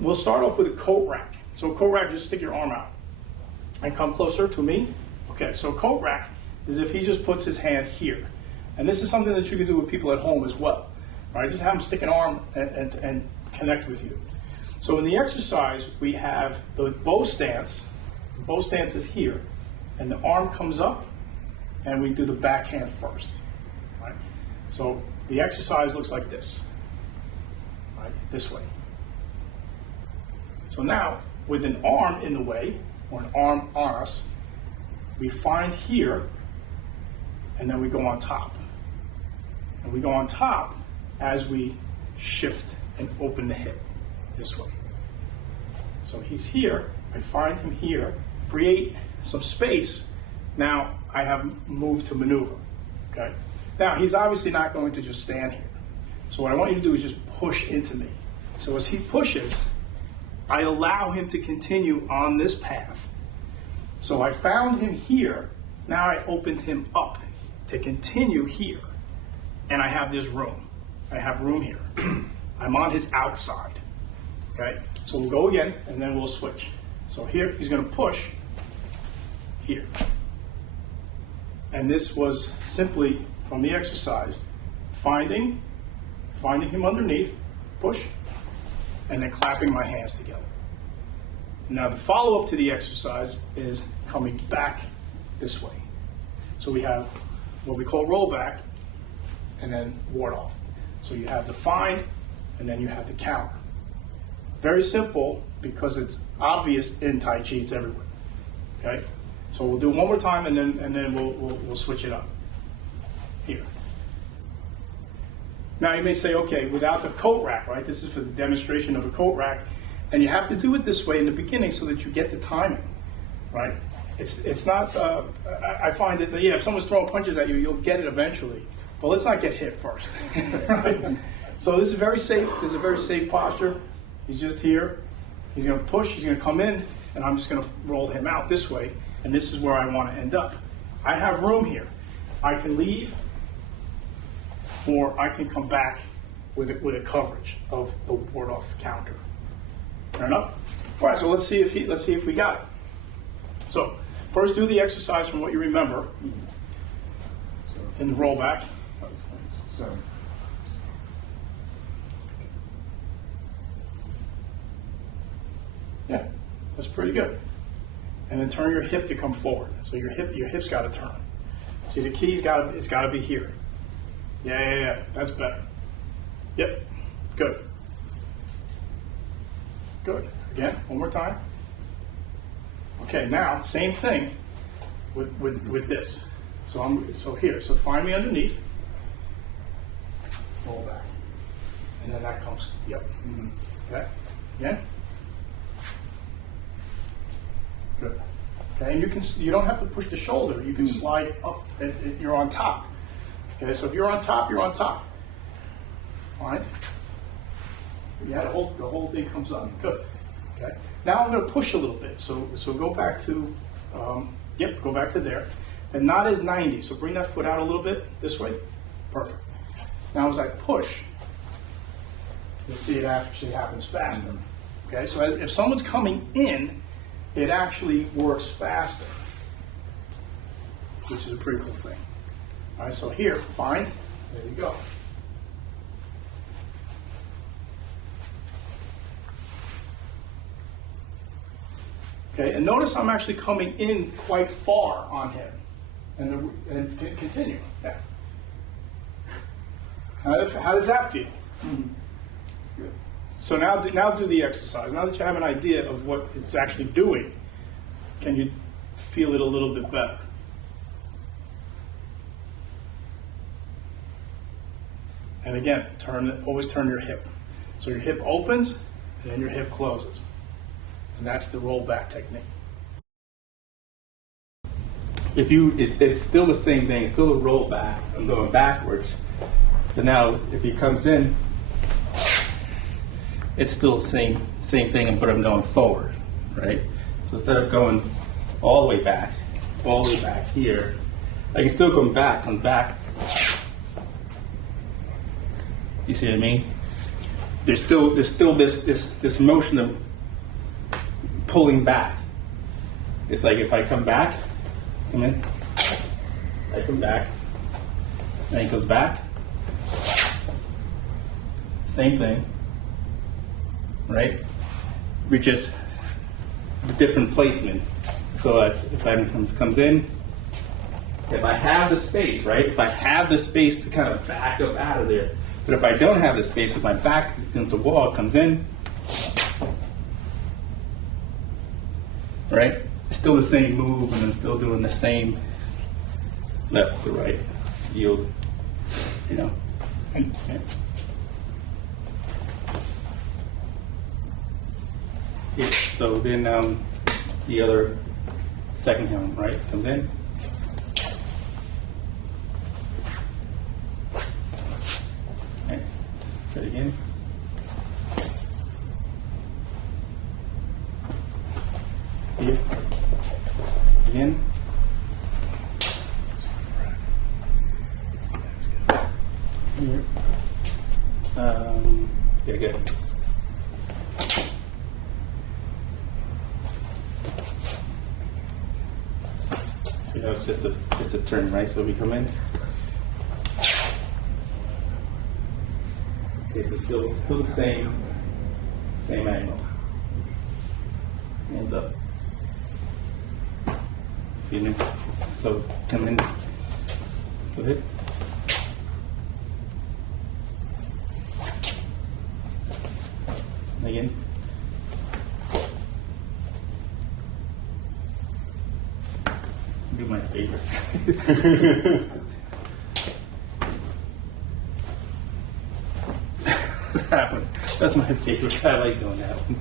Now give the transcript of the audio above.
we'll start off with a coat rack. So a coat rack, just stick your arm out and come closer to me. Okay, so a coat rack is if he just puts his hand here. And this is something that you can do with people at home as well. All right, just have them stick an arm and connect with you. So in the exercise, we have the bow stance. The bow stance is here, and the arm comes up, and we do the backhand first. Right? So the exercise looks like this, right? This way. So now, with an arm in the way, or an arm on us, we find here, and then we go on top. And we go on top as we shift and open the hip this way. So he's here, I find him here, create some space. Now I have moved to maneuver, okay? Now he's obviously not going to just stand here. So what I want you to do is just push into me. So as he pushes, I allow him to continue on this path. So I found him here, now I opened him up to continue here. And I have this room. I have room here. I'm on his outside, okay? So we'll go again, and then we'll switch. So here, he's gonna push here. And this was simply, from the exercise, finding him underneath, push, and then clapping my hands together. Now the follow-up to the exercise is coming back this way. So we have what we call rollback, and then ward off. So you have the find, and then you have the counter. Very simple, because it's obvious in Tai Chi, it's everywhere. Okay? So we'll do it one more time, and then we'll switch it up. Here. Now you may say, okay, without the coat rack, right? This is for the demonstration of a coat rack, and you have to do it this way in the beginning so that you get the timing, right? It's not, I find that, yeah, if someone's throwing punches at you, you'll get it eventually. But let's not get hit first. Right? So this is very safe. This is a very safe posture. He's just here. He's going to push. He's going to come in, and I'm just going to roll him out this way. And this is where I want to end up. I have room here. I can leave, or I can come back with a coverage of the ward-off counter. Fair enough? All right. So let's see if we got it. So first, do the exercise from what you remember in the rollback. So, yeah, that's pretty good. And then turn your hip to come forward. So your hip's got to turn. See, the key's got to be here. Yeah. That's better. Yep. Good. Good. Again, one more time. Okay. Now, same thing with this. So here. So find me underneath. Roll back. And then that comes, yep. Okay, again. Good. Okay, and you don't have to push the shoulder. You can slide up, you're on top. Okay, so if you're on top, you're on top. Fine. Yeah, the whole thing comes up. Good. Okay. Now I'm going to push a little bit. So go back to, go back to there. And not as 90, so bring that foot out a little bit, this way. Perfect. Now as I push, you'll see it actually happens faster. Okay, so if someone's coming in, it actually works faster, which is a pretty cool thing. All right, so here, find, there you go. Okay, and notice I'm actually coming in quite far on him. And continue. Yeah. How does that feel? Good. So now do the exercise. Now that you have an idea of what it's actually doing, can you feel it a little bit better? And again, always turn your hip. So your hip opens, and then your hip closes. And that's the rollback technique. It's still the same thing. It's still a rollback. I'm going backwards. But now, if he comes in, it's still the same thing, but I'm going forward, right? So instead of going all the way back here, I can still come back. You see what I mean? there's still this motion of pulling back. It's like if I come back, come in, I come back, then he goes back. Same thing, right? We just different placement. So if I comes in, if I have the space, right? If I have the space to kind of back up out of there, but if I don't have the space, if my back against the wall comes in, right? It's still the same move, and I'm still doing the same left to right yield, you know. Okay. Yeah, so then the other second helm, right, comes in. Okay, try it again. Here. Again. Here. Yeah, good. So that was just a turn, right? So we come in. Okay, so still the same angle. Hands up. Excuse me. So come in. Go ahead. Again. Do my favorite. That one. That's my favorite. I like doing that one.